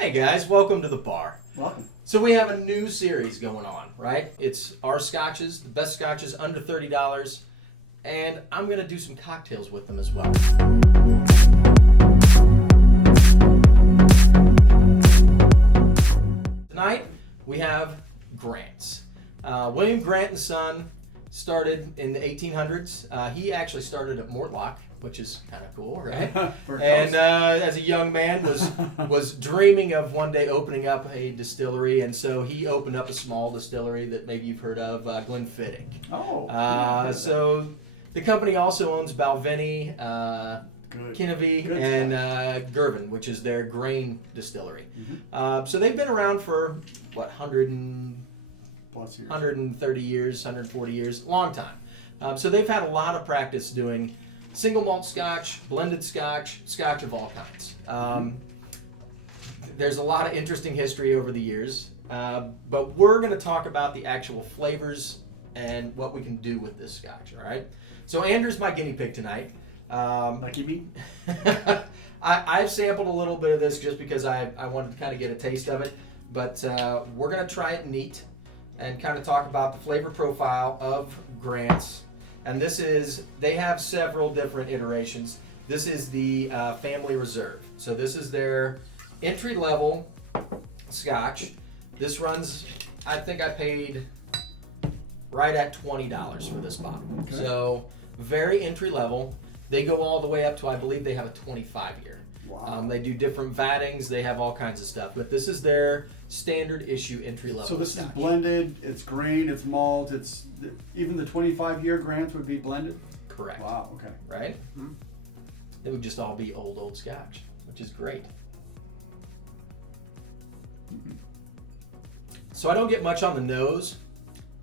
Hey guys, welcome to the bar. Welcome. So we have a new series going on, right? It's our scotches, the best scotches under $30, and I'm going to do some cocktails with them as well. Tonight we have Grant's. William Grant and Son started in the 1800s. He actually started at Mortlock, which is kind of cool, right? And as a young man was dreaming of one day opening up a distillery, and so he opened up a small distillery that maybe you've heard of, Glenfiddich. Oh. So the company also owns Balvenie, Kinnevy, and Girvan, which is their grain distillery. Mm-hmm. So they've been around for, what, 130 years, 140 years, long time. So they've had a lot of practice doing single malt scotch, blended scotch, scotch of all kinds. There's a lot of interesting history over the years, but we're going to talk about the actual flavors and what we can do with this scotch, all right? So Andrew's my guinea pig tonight. Lucky me. I've sampled a little bit of this just because I wanted to kind of get a taste of it, but we're going to try it neat and kind of talk about the flavor profile of Grant's. And they have several different iterations. This is the Family Reserve. So this is their entry-level scotch. This runs, I think I paid right at $20 for this bottle. Okay. So very entry-level. They go all the way up to, I believe they have a 25-year. Wow. They do different vattings. They have all kinds of stuff. But this is their standard issue entry-level So this scotch. is blended, it's grain, it's malt, it's even the 25-year Grants would be blended? Correct. Wow, okay. Right? Mm-hmm. It would just all be old scotch, which is great. Mm-hmm. So I don't get much on the nose.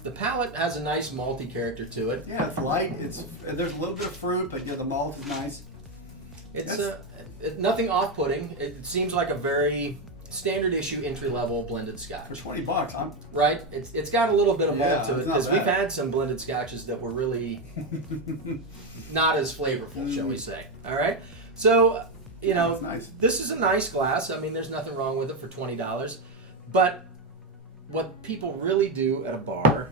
The palate has a nice malty character to it. Yeah, it's light, there's a little bit of fruit, but yeah, the malt is nice. It's nothing off-putting. It seems like a very standard issue entry-level blended scotch. For $20, right? It's got a little bit of malt to it it's not because we've bad. had some blended scotches that were really not as flavorful, shall we say? All right. So you know, it's nice. This is a nice glass. I mean, there's nothing wrong with it for $20. But what people really do at a bar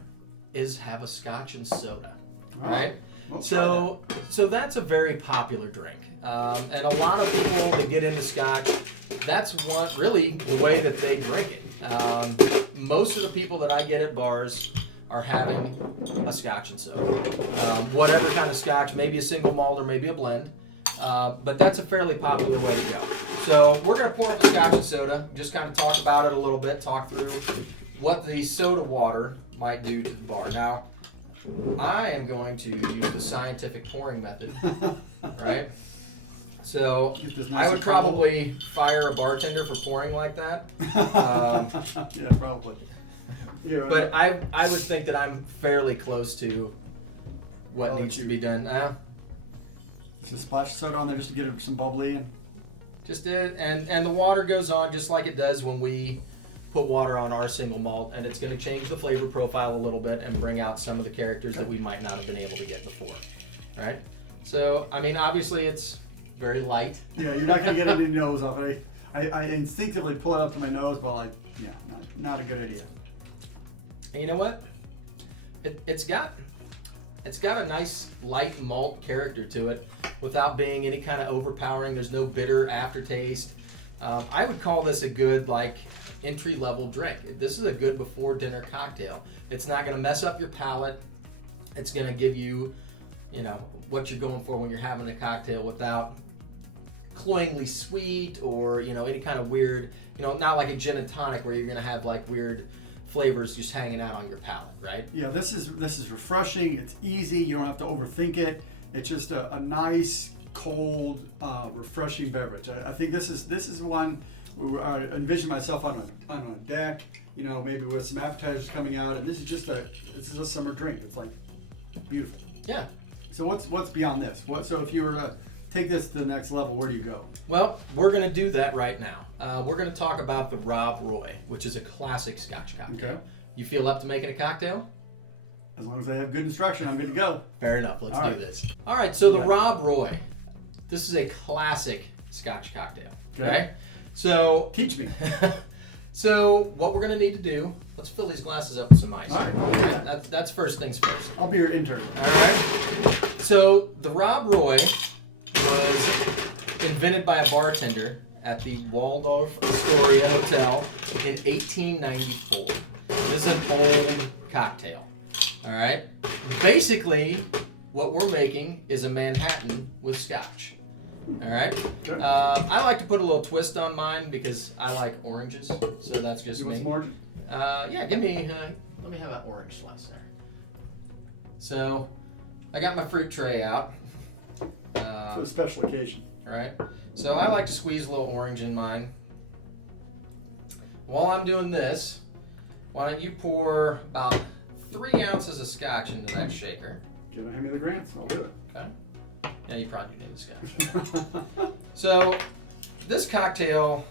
is have a scotch and soda, right? So that's a very popular drink, and a lot of people that get into scotch, that's really the way that they drink it. Most of the people that I get at bars are having a scotch and soda, whatever kind of scotch, maybe a single malt or maybe a blend, but that's a fairly popular way to go. So we're going to pour up a scotch and soda, just kind of talk about it a little bit, talk through what the soda water might do to the bar. Now, I am going to use the scientific pouring method, right? So I would probably fire a bartender for pouring like that. Yeah, probably. Yeah, right. But I would think that I'm fairly close to what needs to be done. Just splash soda on there just to get it some bubbly. And the water goes on just like it does when we put water on our single malt, and it's going to change the flavor profile a little bit and bring out some of the characters that we might not have been able to get before, right? So, I mean, obviously it's very light. Yeah, you're not going to get it in your nose off it. I instinctively pull it up to my nose, but not a good idea. And you know what? It's got a nice light malt character to it without being any kind of overpowering. There's no bitter aftertaste. I would call this a good entry-level drink. This is a good before dinner cocktail. It's not going to mess up your palate. It's going to give you, what you're going for when you're having a cocktail without cloyingly sweet or, any kind of weird, not like a gin and tonic where you're going to have weird flavors just hanging out on your palate, right? Yeah, this is refreshing. It's easy. You don't have to overthink it. It's just a nice, cold, refreshing beverage. I think this is one where I envision myself on a deck, maybe with some appetizers coming out, and this is just a summer drink. It's beautiful. Yeah. So what's beyond this? So if you were to take this to the next level, where do you go? Well, we're going to do that right now. We're going to talk about the Rob Roy, which is a classic Scotch cocktail. Okay. You feel up to making a cocktail? As long as I have good instruction, I'm good to go. Fair enough. Let's do this. All right. So the Rob Roy, this is a classic Scotch cocktail. Okay. So Teach me. So what we're gonna need to do, let's fill these glasses up with some ice. All right. That's first things first. I'll be your intern. All right. So the Rob Roy was invented by a bartender at the Waldorf Astoria Hotel in 1894. This is an old cocktail. All right. Basically, what we're making is a Manhattan with Scotch. All right. Okay. I like to put a little twist on mine because I like oranges, so that's just You me. want some orange? Yeah, give me. Let me have an orange slice there. So, I got my fruit tray out. For a special occasion. Right. So I like to squeeze a little orange in mine. While I'm doing this, why don't you pour about 3 ounces of Scotch into that shaker? Can I hand me the grants? I'll do it. Okay. Yeah, you probably do need the Scotch. So, this cocktail,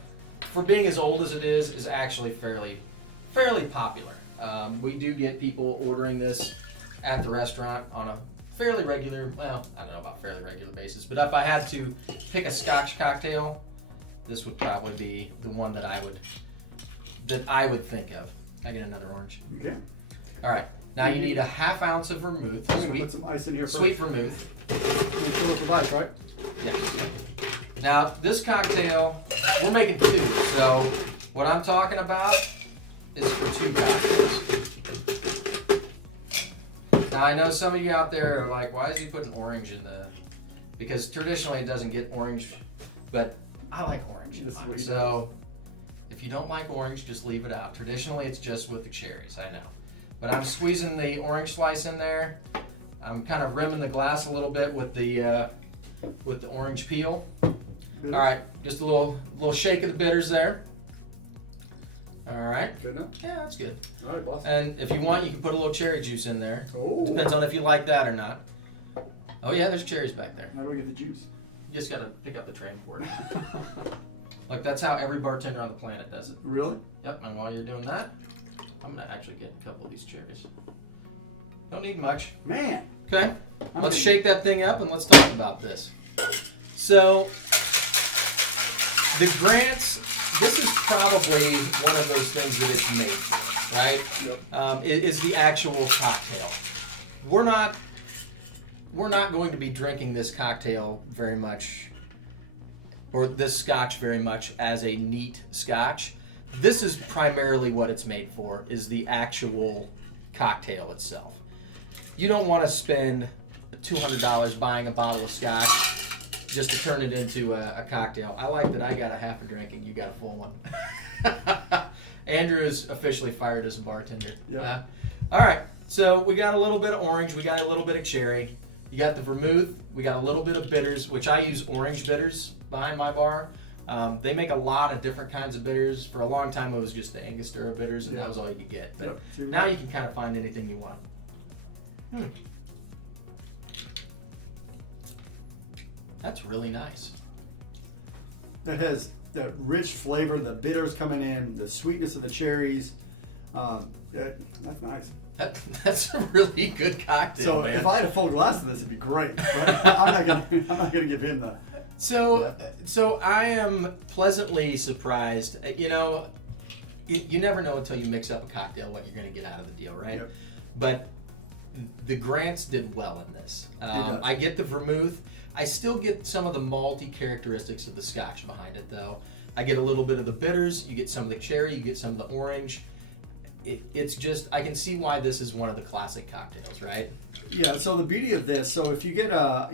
for being as old as it is actually fairly popular. We do get people ordering this at the restaurant on a fairly regular, well, I don't know about fairly regular basis, but if I had to pick a Scotch cocktail, this would probably be the one that I would think of. Can I get another orange? Okay. All right. Now you need a ½ ounce of vermouth. I'm gonna put some ice in here first. Sweet vermouth. I'm gonna fill it with ice, right? Yes. Now this cocktail, we're making 2, so what I'm talking about is for 2 cocktails. Now I know some of you out there are like, why is he putting orange in the? Because traditionally it doesn't get orange, but I like orange in mine. So if you don't like orange, just leave it out. Traditionally it's just with the cherries, I know. But I'm squeezing the orange slice in there. I'm kind of rimming the glass a little bit with the orange peel. All right, just a little shake of the bitters there. All right. Good enough? Yeah, that's good. All right, boss. And if you want, you can put a little cherry juice in there. Oh. Depends on if you like that or not. Oh yeah, there's cherries back there. How do I get the juice? You just gotta pick up the tray and pour it. Like that's how every bartender on the planet does it. Really? Yep. And while you're doing that, I'm gonna actually get a couple of these cherries. Don't need much. Man. Okay. Let's shake that thing up and let's talk about this. So the Grants, this is probably one of those things that it's made for, right? Yep. It is the actual cocktail. We're not going to be drinking this cocktail very much, or this Scotch very much as a neat Scotch. This is primarily what it's made for, is the actual cocktail itself. You don't want to spend $200 buying a bottle of Scotch just to turn it into a cocktail. I like that I got a half a drink and you got a full one. Andrew is officially fired as a bartender. Yeah. All right, so we got a little bit of orange, we got a little bit of cherry. You got the vermouth, we got a little bit of bitters, which I use orange bitters behind my bar. They make a lot of different kinds of bitters. For a long time it was just the Angostura bitters and that was all you could get. But now you can kind of find anything you want. That's really nice. That has that rich flavor, the bitters coming in, the sweetness of the cherries. That's nice. That's a really good cocktail, So man. if I had a full glass of this, it'd be great. But I'm not gonna give him the. So I am pleasantly surprised. You know, you never know until you mix up a cocktail what you're going to get out of the deal, right? Yep. But the Grants did well in this. I get the vermouth. I still get some of the malty characteristics of the Scotch behind it, though. I get a little bit of the bitters. You get some of the cherry. You get some of the orange. It's just, I can see why this is one of the classic cocktails, right? Yeah. So the beauty of this, so if you get a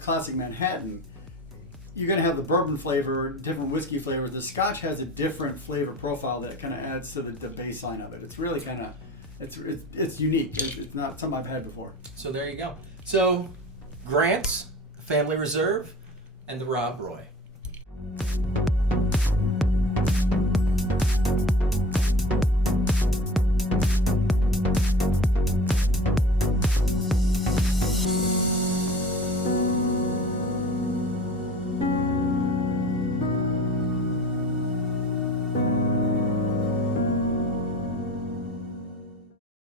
classic Manhattan, you're gonna have the bourbon flavor, different whiskey flavors. The Scotch has a different flavor profile that kind of adds to the baseline of it. It's really kind of, it's unique. It's not something I've had before. So there you go. So Grants, Family Reserve, and the Rob Roy.